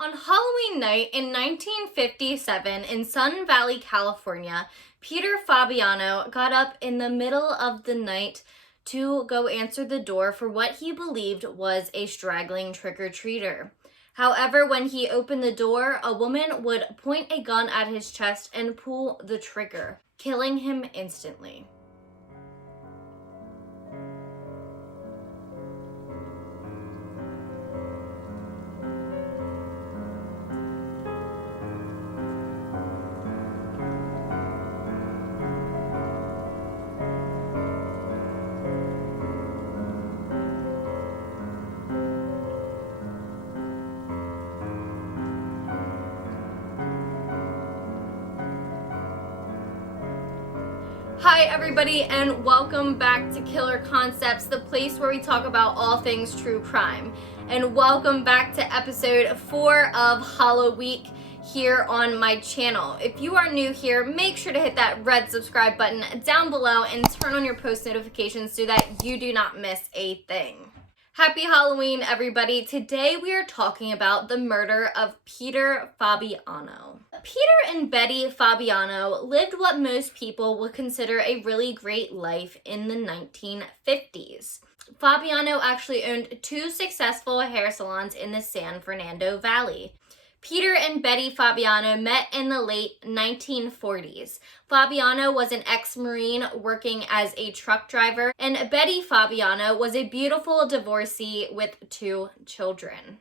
On Halloween night in 1957 in Sun Valley, California, Peter Fabiano got up in the middle of the night to go answer the door for what he believed was a straggling trick-or-treater. However, when he opened the door, a woman would point a gun at his chest and pull the trigger, killing him instantly. Hi everybody, and welcome back to Killer Concepts, the place where we talk about all things true crime. And welcome back to episode 4 of Halloweek here on my channel. If you are new here, make sure to hit that red subscribe button down below and turn on your post notifications so that you do not miss a thing. Happy Halloween, everybody. Today we are talking about the murder of Peter Fabiano. Peter and Betty Fabiano lived what most people would consider a really great life in the 1950s. Fabiano actually owned 2 successful hair salons in the San Fernando Valley. Peter and Betty Fabiano met in the late 1940s. Fabiano was an ex-Marine working as a truck driver, and Betty Fabiano was a beautiful divorcee with 2 children.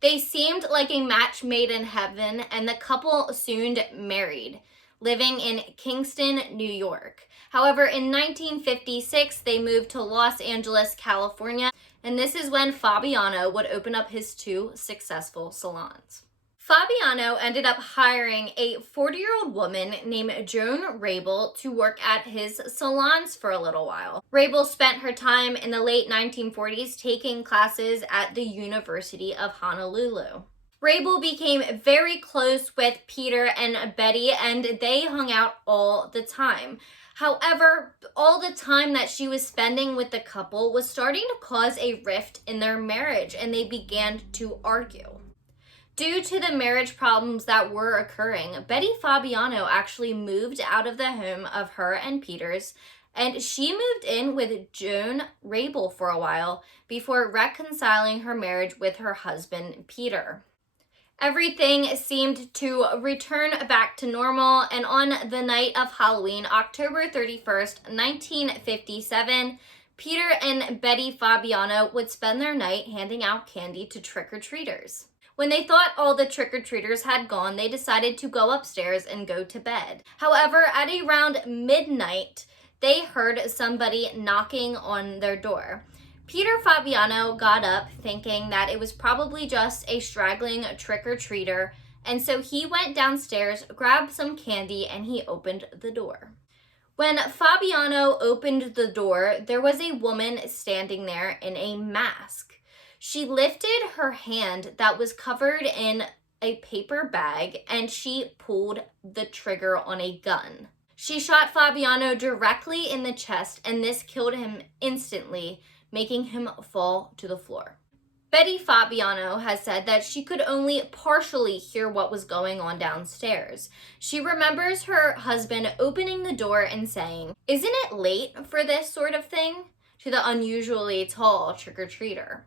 They seemed like a match made in heaven, and the couple soon married, living in Kingston, New York. However, in 1956, they moved to Los Angeles, California, and this is when Fabiano would open up his 2 successful salons. Fabiano ended up hiring a 40-year-old woman named Joan Rabel to work at his salons for a little while. Rabel spent her time in the late 1940s taking classes at the University of Honolulu. Rabel became very close with Peter and Betty, and they hung out all the time. However, all the time that she was spending with the couple was starting to cause a rift in their marriage, and they began to argue. Due to the marriage problems that were occurring, Betty Fabiano actually moved out of the home of her and Peter's, and she moved in with Joan Rabel for a while before reconciling her marriage with her husband, Peter. Everything seemed to return back to normal, and on the night of Halloween, October 31st, 1957, Peter and Betty Fabiano would spend their night handing out candy to trick-or-treaters. When they thought all the trick-or-treaters had gone, they decided to go upstairs and go to bed. However, at around midnight, they heard somebody knocking on their door. Peter Fabiano got up thinking that it was probably just a straggling trick-or-treater, and so he went downstairs, grabbed some candy, and he opened the door. When Fabiano opened the door, there was a woman standing there in a mask. She lifted her hand that was covered in a paper bag, and she pulled the trigger on a gun. She shot Fabiano directly in the chest, and this killed him instantly, making him fall to the floor. Betty Fabiano has said that she could only partially hear what was going on downstairs. She remembers her husband opening the door and saying, "Isn't it late for this sort of thing?" to the unusually tall trick-or-treater,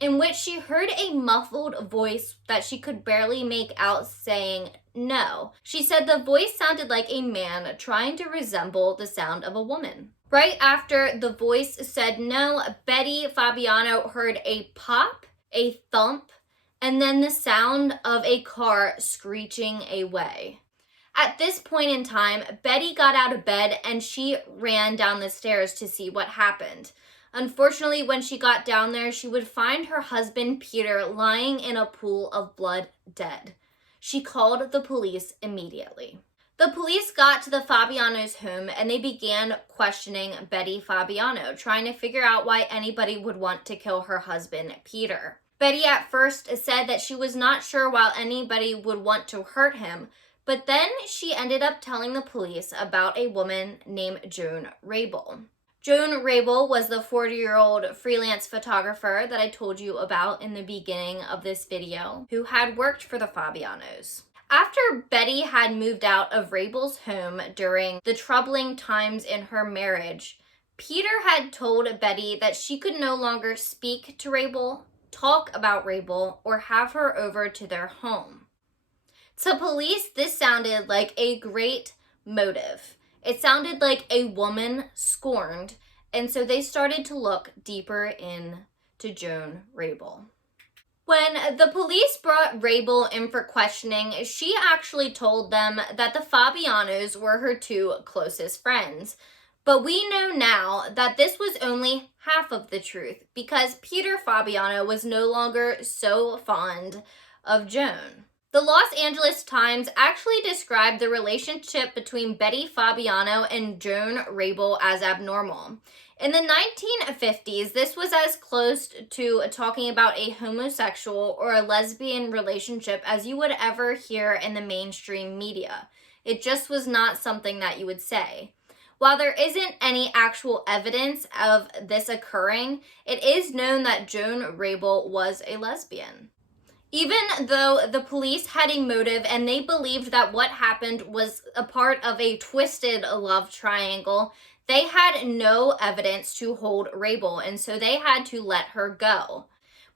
in which she heard a muffled voice that she could barely make out saying no. She said the voice sounded like a man trying to resemble the sound of a woman. Right after the voice said no, Betty Fabiano heard a pop, a thump, and then the sound of a car screeching away. At this point in time, Betty got out of bed and she ran down the stairs to see what happened. Unfortunately, when she got down there, she would find her husband, Peter, lying in a pool of blood, dead. She called the police immediately. The police got to the Fabiano's home and they began questioning Betty Fabiano, trying to figure out why anybody would want to kill her husband, Peter. Betty at first said that she was not sure why anybody would want to hurt him, but then she ended up telling the police about a woman named Joan Rabel. Joan Rabel was the 40-year-old freelance photographer that I told you about in the beginning of this video, who had worked for the Fabianos. After Betty had moved out of Rabel's home during the troubling times in her marriage, Peter had told Betty that she could no longer speak to Rabel, talk about Rabel, or have her over to their home. To police, this sounded like a great motive. It sounded like a woman scorned, and so they started to look deeper into Joan Rabel. When the police brought Rabel in for questioning, she actually told them that the Fabianos were her two closest friends. But we know now that this was only half of the truth, because Peter Fabiano was no longer so fond of Joan. The Los Angeles Times actually described the relationship between Betty Fabiano and Joan Rabel as abnormal. In the 1950s, this was as close to talking about a homosexual or a lesbian relationship as you would ever hear in the mainstream media. It just was not something that you would say. While there isn't any actual evidence of this occurring, it is known that Joan Rabel was a lesbian. Even though the police had a motive and they believed that what happened was a part of a twisted love triangle, they had no evidence to hold Rabel, and so they had to let her go.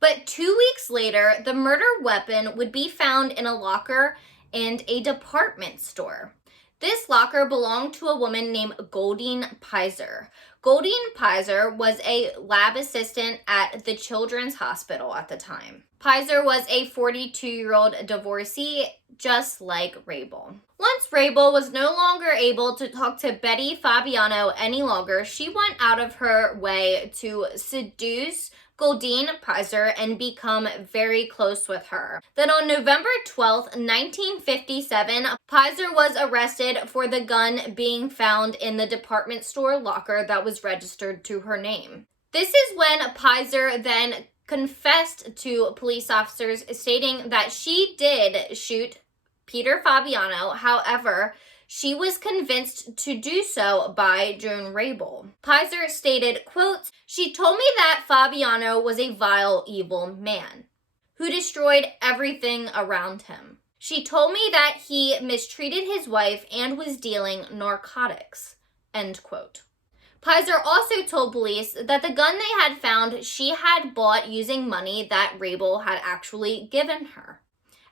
But 2 weeks later, the murder weapon would be found in a locker in a department store. This locker belonged to a woman named Goldine Pizer. Goldine Pizer was a lab assistant at the Children's Hospital at the time. Pizer was a 42-year-old divorcee, just like Rabel. Once Rabel was no longer able to talk to Betty Fabiano any longer, she went out of her way to seduce Goldine Pizer and become very close with her. Then on November 12th, 1957, Pizer was arrested for the gun being found in the department store locker that was registered to her name. This is when Pizer then confessed to police officers, stating that she did shoot Peter Fabiano. However, she was convinced to do so by Joan Rabel. Pizer stated, quote, "She told me that Fabiano was a vile, evil man who destroyed everything around him. She told me that he mistreated his wife and was dealing narcotics," end quote. Pizer also told police that the gun they had found she had bought using money that Rabel had actually given her.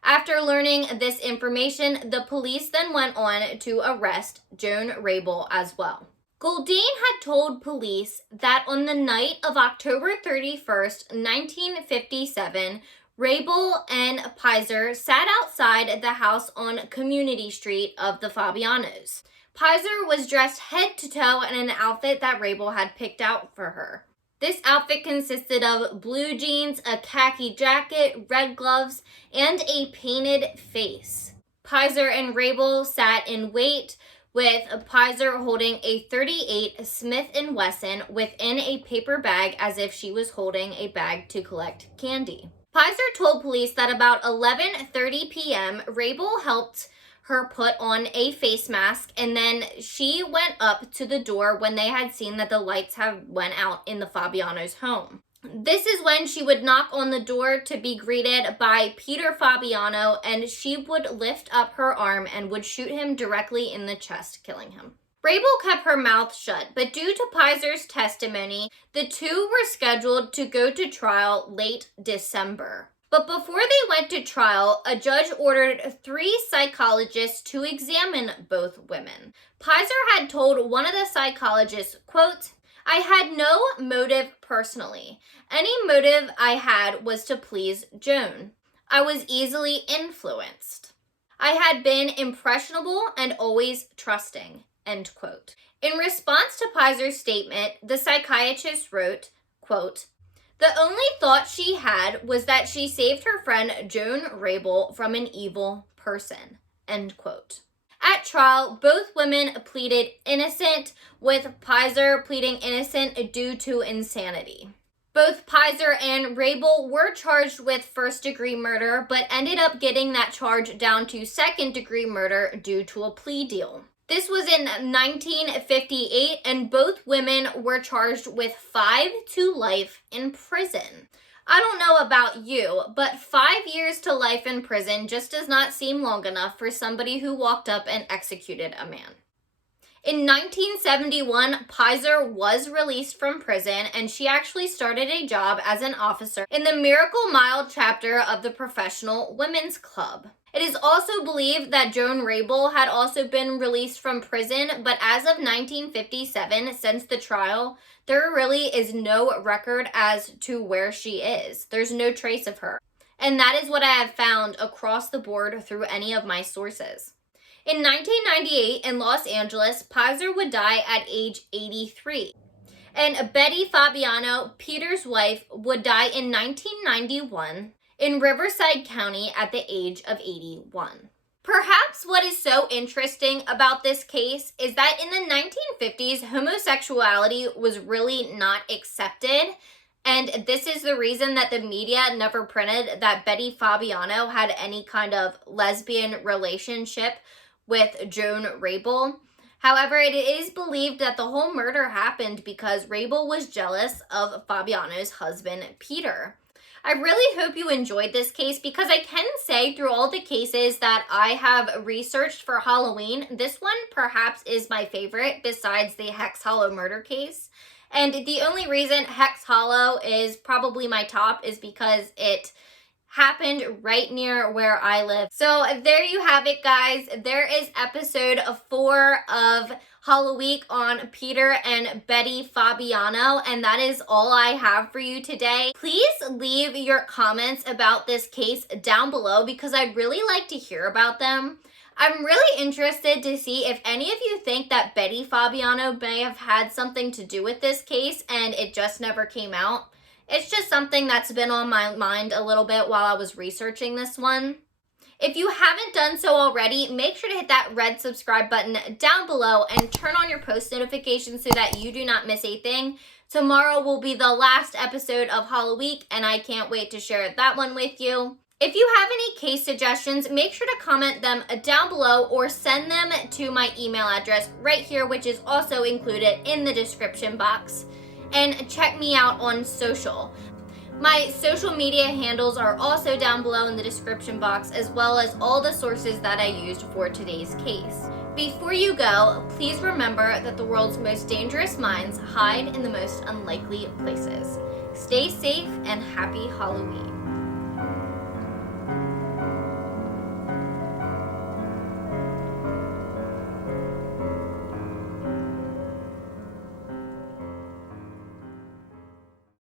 After learning this information, the police then went on to arrest Joan Rabel as well. Goldine had told police that on the night of October 31st, 1957, Rabel and Pizer sat outside the house on Community Street of the Fabianos. Pizer was dressed head to toe in an outfit that Rabel had picked out for her. This outfit consisted of blue jeans, a khaki jacket, red gloves, and a painted face. Pizer and Rabel sat in wait, with Pizer holding a .38 Smith & Wesson within a paper bag as if she was holding a bag to collect candy. Pizer told police that about 11:30 p.m., Rabel helped her put on a face mask, and then she went up to the door when they had seen that the lights had went out in the Fabiano's home. This is when she would knock on the door to be greeted by Peter Fabiano, and she would lift up her arm and would shoot him directly in the chest, killing him. Rabel kept her mouth shut, but due to Pizer's testimony, the two were scheduled to go to trial late December. But before they went to trial, a judge ordered 3 psychologists to examine both women. Pizer had told one of the psychologists, quote, "I had no motive personally. Any motive I had was to please Joan. I was easily influenced. I had been impressionable and always trusting," end quote. In response to Pizer's statement, the psychiatrist wrote, quote, "The only thought she had was that she saved her friend Joan Rabel from an evil person," end quote. At trial, both women pleaded innocent, with Pizer pleading innocent due to insanity. Both Pizer and Rabel were charged with first-degree murder, but ended up getting that charge down to second-degree murder due to a plea deal. This was in 1958, and both women were charged with 5 to life in prison. I don't know about you, but 5 years to life in prison just does not seem long enough for somebody who walked up and executed a man. In 1971, Pizer was released from prison, and she actually started a job as an officer in the Miracle Mile chapter of the Professional Women's Club. It is also believed that Joan Rabel had also been released from prison, but as of 1957, since the trial, there really is no record as to where she is. There's no trace of her. And that is what I have found across the board through any of my sources. In 1998, in Los Angeles, Pizer would die at age 83. And Betty Fabiano, Peter's wife, would die in 1991 in Riverside County at the age of 81. Perhaps what is so interesting about this case is that in the 1950s, homosexuality was really not accepted. And this is the reason that the media never printed that Betty Fabiano had any kind of lesbian relationship with Joan Rabel. However, it is believed that the whole murder happened because Rabel was jealous of Fabiano's husband, Peter. I really hope you enjoyed this case because I can say through all the cases that I have researched for Halloween, this one perhaps is my favorite besides the Hex Hollow murder case. And the only reason Hex Hollow is probably my top is because it happened right near where I live. So there you have it, guys. There is episode 4 of Halloweek on Peter and Betty Fabiano, and that is all I have for you today. Please leave your comments about this case down below because I'd really like to hear about them. I'm really interested to see if any of you think that Betty Fabiano may have had something to do with this case and it just never came out. It's just something that's been on my mind a little bit while I was researching this one. If you haven't done so already, make sure to hit that red subscribe button down below and turn on your post notifications so that you do not miss a thing. Tomorrow will be the last episode of Halloweek, and I can't wait to share that one with you. If you have any case suggestions, make sure to comment them down below or send them to my email address right here, which is also included in the description box. And check me out on social. My social media handles are also down below in the description box, as well as all the sources that I used for today's case. Before you go, please remember that the world's most dangerous minds hide in the most unlikely places. Stay safe and happy Halloween.